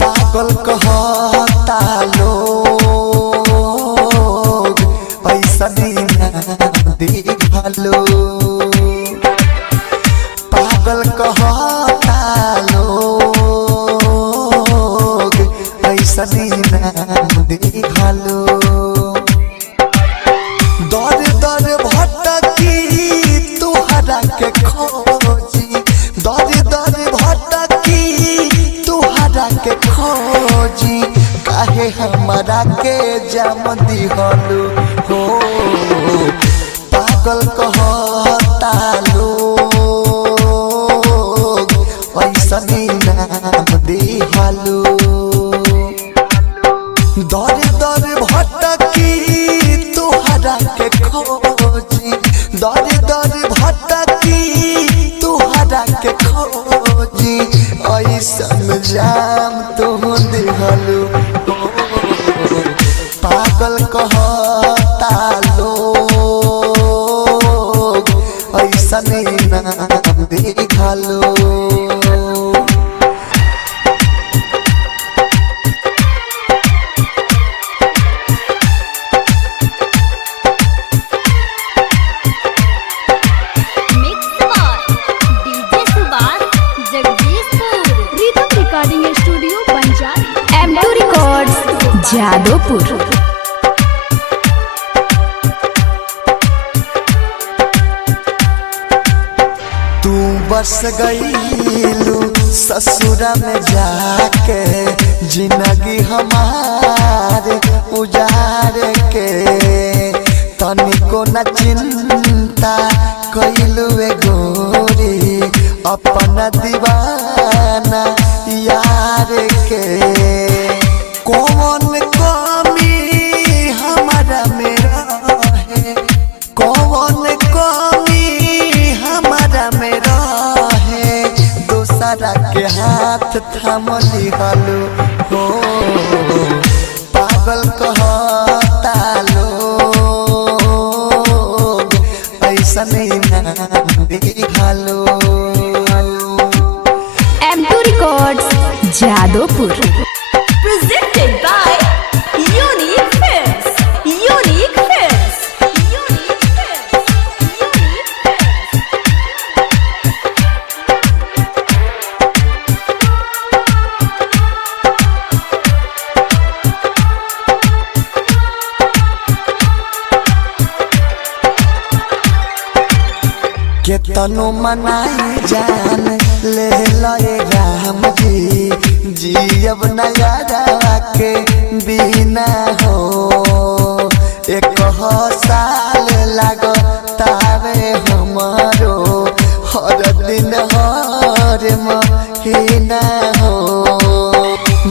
पागल कहता लोग पैसा दीना दिखालो। पागल कहता लोग पैसा दीना दिखालो। दर दर भटकी तुहरा के खोजी, दर दर भटकी तुहरा के खोजी, काहे हमारा के जाम दिहलु हो। पागल कहता लोग पैसा नाम दिहलु। दर दर भटकी तुहरा के खोजी, दर दर भटकी तुहरा के खोजी, ऐसन जाम तुम दिहलु। पागल कहता लोग ऐसन नाम दिहलु। जादोपुर। तू बस गईलू ससुरा में जाके, जिंदगी हमारे उजाड़ के, तनिको न चिंता कईलू गोरी अपना दीवाना यार के। कौन कमी हमारा मेरा है, कौन कमी हमारा मेरा है, दूसरा के हाथ थाम लिहलु हो। पागल कहता लोग ऐसन नाम दिहलु। M2 Records Jadopur. Presented by Unique Films. Unique Films. Unique Films. Unique केतनो मनाई जान ले लए राम जी, जियब नयारा के बिना हो। एक साल लगतावे हमारो, हर दिन हर महीना हो।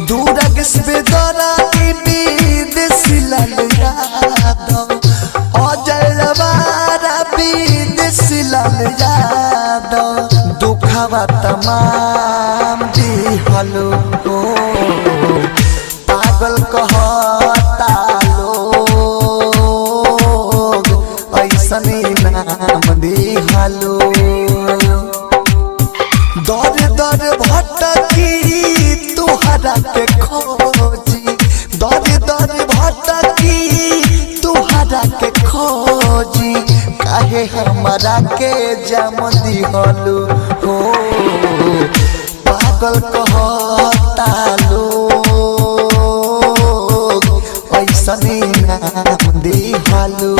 दूरग से दरा विदेशी लाल यादव, अजय लवारा विदेशी लाल यादव, दुखवा तमाम दिहलु हो। पागल कहता लोग ऐसन नाम दिहलु। दर दर भटकी तुहरा के खोजी, दर दर भटकी तुहरा के खोजी, काहे हमारा के जाम दिहलु हो। पागल कहता लोग ऐसन नाम दिहलु।